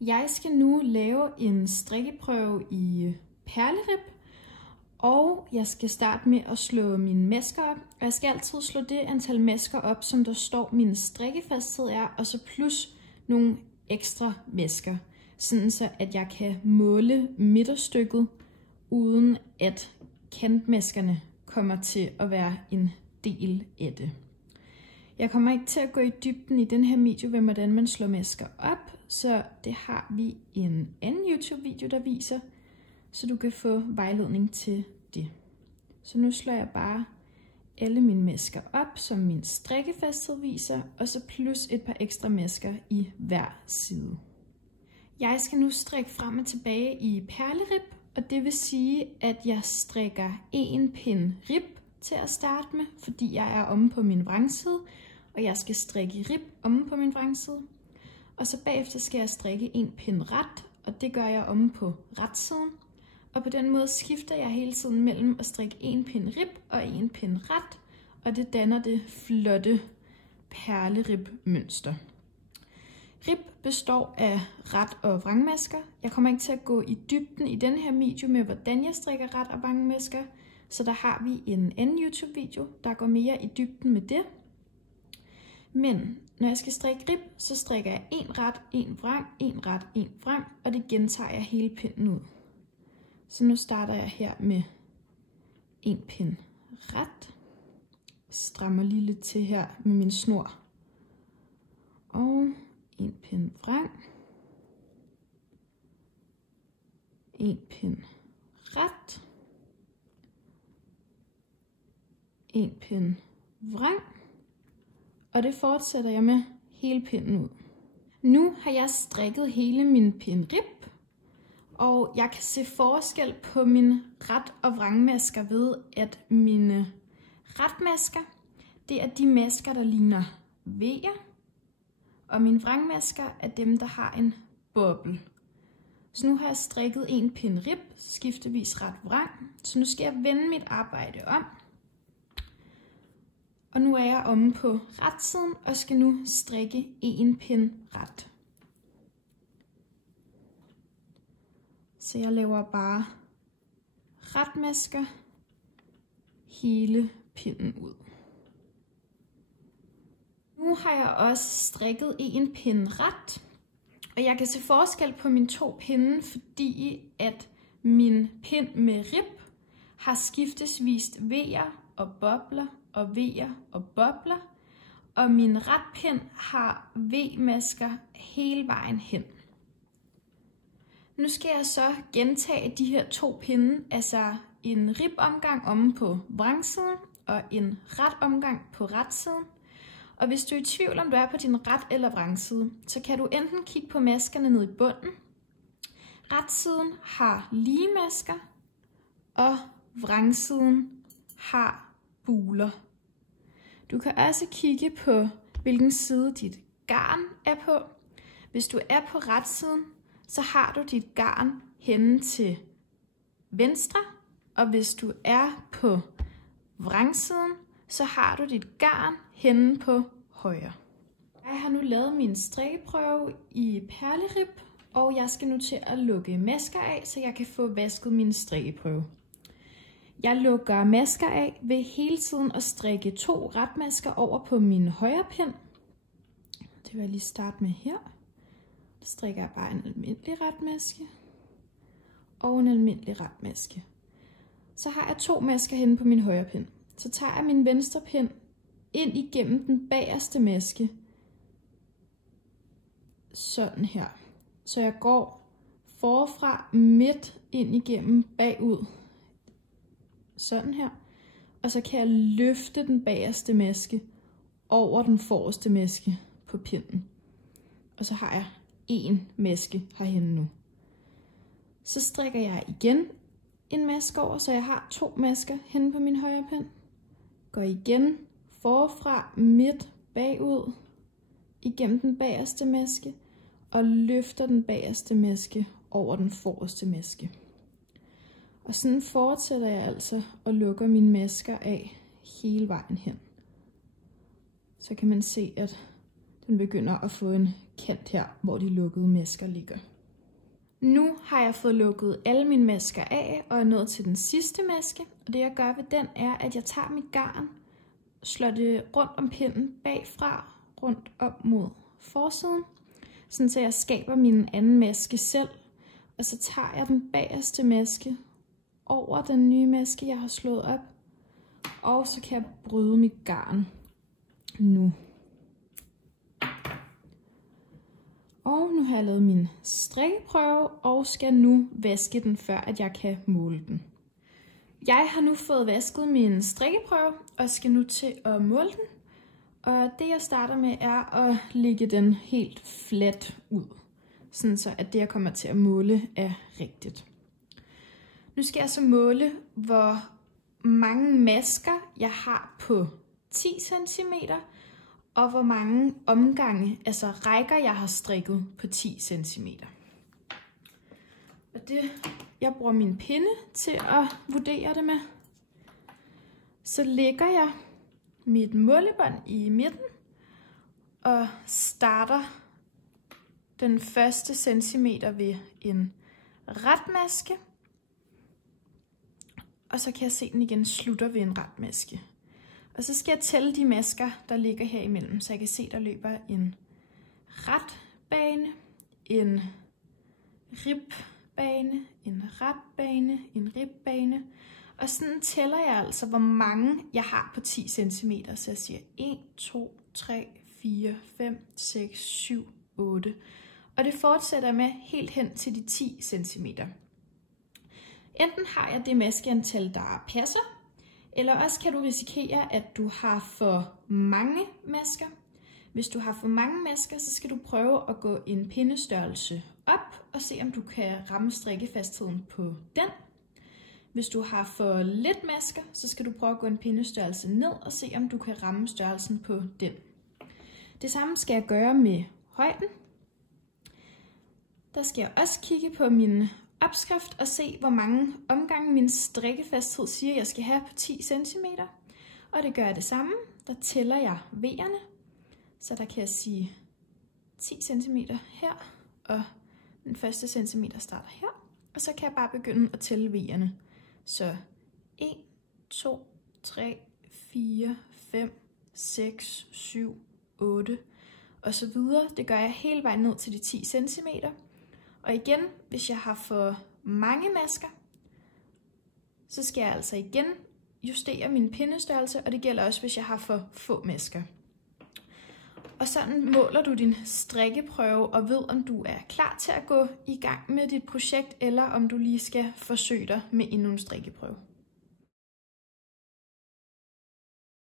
Jeg skal nu lave en strikkeprøve i perlerib, og jeg skal starte med at slå mine masker op. Og jeg skal altid slå det antal masker op, som der står min strikkefasthed er, og så plus nogle ekstra masker, sådan så at jeg kan måle midterstykket, uden at kantmaskerne kommer til at være en del af det. Jeg kommer ikke til at gå i dybden i den her video ved, hvordan man slår masker op, så det har vi en anden YouTube-video, der viser, så du kan få vejledning til det. Så nu slår jeg bare alle mine masker op, som min strikkefasthed viser, og så plus et par ekstra masker i hver side. Jeg skal nu strikke frem og tilbage i perlerib, og det vil sige, at jeg strikker en pind rib til at starte med, fordi jeg er omme på min vrangside, og jeg skal strikke rib omme på min vrangside. Og så bagefter skal jeg strikke en pind ret, og det gør jeg omme på retsiden. Og på den måde skifter jeg hele tiden mellem at strikke en pind rib og en pind ret, og det danner det flotte perlerib-mønster. Rib består af ret og vrangmasker. Jeg kommer ikke til at gå i dybden i den her video med, hvordan jeg strikker ret og vrangmasker, så der har vi en anden YouTube-video, der går mere i dybden med det. Men når jeg skal strikke rib, så strikker jeg en ret, en vrang, en ret, en vrang, og det gentager jeg hele pinden ud. Så nu starter jeg her med en pind ret, strammer lige lidt til her med min snor, og en pind vrang, en pind ret, en pind vrang, og det fortsætter jeg med hele pinden ud. Nu har jeg strikket hele min pind rib, og jeg kan se forskel på mine ret- og vrangmasker ved, at mine retmasker, det er de masker, der ligner V'er, og mine vrangmasker er dem, der har en boble. Så nu har jeg strikket en pind rib, skiftevis ret vrang, så nu skal jeg vende mit arbejde om. Og nu er jeg omme på retsiden og skal nu strikke en pind ret. Så jeg laver bare retmasker hele pinden ud. Nu har jeg også strikket en pind ret, og jeg kan se forskel på mine to pinde, fordi at min pind med rib har skiftesvist V'er og bobler og V'er og bobler, og min retpind har V-masker hele vejen hen. Nu skal jeg så gentage de her to pinde, altså en ribomgang omme på vrangsiden og en ret omgang på retsiden. Og hvis du er i tvivl, om du er på din ret eller vrangside, så kan du enten kigge på maskerne nede i bunden. Retsiden har lige masker, og vrangsiden har buler. Du kan også kigge på, hvilken side dit garn er på. Hvis du er på retsiden, så har du dit garn henne til venstre, og hvis du er på vrangsiden, så har du dit garn henne på højre. Jeg har nu lavet min strikkeprøve i perlerib, og jeg skal nu til at lukke masker af, så jeg kan få vasket min strikkeprøve. Jeg lukker masker af ved hele tiden at strikke 2 retmasker over på min højre pind. Det vil jeg lige starte med her. Der strikker jeg bare en almindelig retmaske og en almindelig retmaske. Så har jeg 2 masker henne på min højre pind. Så tager jeg min venstre pind ind igennem den bagerste maske. Sådan her. Så jeg går forfra midt ind igennem bagud. Sådan her. Og så kan jeg løfte den bagerste maske over den forreste maske på pinden. Og så har jeg en maske herhenne nu. Så strikker jeg igen en maske over, så jeg har 2 masker henne på min højre pind. Går igen forfra midt bagud igennem den bagerste maske og løfter den bagerste maske over den forreste maske. Og sådan fortsætter jeg altså og lukker mine masker af hele vejen hen. Så kan man se, at Den begynder at få en kant her, hvor de lukkede masker ligger. Nu har jeg fået lukket alle mine masker af og er nået til den sidste maske. Og det jeg gør ved den er, at jeg tager mit garn, slår det rundt om pinden bagfra, rundt op mod forsiden. Sådan så jeg skaber min anden maske selv. Og så tager jeg den bagerste maske over den nye maske, jeg har slået op. Og så kan jeg bryde mit garn nu. Og nu har jeg lavet min strikkeprøve og skal nu vaske den, før at jeg kan måle den. Jeg har nu fået vasket min strikkeprøve og skal nu til at måle den. Og det jeg starter med er at lægge den helt fladt ud, sådan så at det jeg kommer til at måle er rigtigt. Nu skal jeg så måle, hvor mange masker jeg har på 10 cm, og hvor mange omgange, altså rækker, jeg har strikket på 10 cm. Og jeg bruger min pinde til at vurdere det med. Så lægger jeg mit målebånd i midten og starter den første centimeter ved en ret maske. Og så kan jeg se, at den igen slutter ved en ret maske. Og så skal jeg tælle de masker, der ligger her imellem, så jeg kan se, at der løber en ret bane, en ribbane, en ret bane, en ribbane. Og sådan tæller jeg altså, hvor mange jeg har på 10 cm. Så jeg siger 1, 2, 3, 4, 5, 6, 7, 8. Og det fortsætter med helt hen til de 10 cm. Enten har jeg det maskeantal, der passer, eller også kan du risikere, at du har for mange masker. Hvis du har for mange masker, så skal du prøve at gå en pindestørrelse op og se, om du kan ramme strikkefastheden på den. Hvis du har for lidt masker, så skal du prøve at gå en pindestørrelse ned og se, om du kan ramme størrelsen på den. Det samme skal jeg gøre med højden. Der skal jeg også kigge på min opskrift og se, hvor mange omgange min strikkefasthed siger, jeg skal have på 10 cm. Og det gør jeg det samme. Der tæller jeg V'erne. Så der kan jeg sige 10 cm her, og den første centimeter starter her. Og så kan jeg bare begynde at tælle V'erne. Så 1, 2, 3, 4, 5, 6, 7, 8 og så videre. Det gør jeg hele vejen ned til de 10 cm. Og igen, hvis jeg har for mange masker, så skal jeg altså igen justere min pindestørrelse, og det gælder også, hvis jeg har for få masker. Og sådan måler du din strikkeprøve og ved, om du er klar til at gå i gang med dit projekt, eller om du lige skal forsøge dig med endnu en strikkeprøve.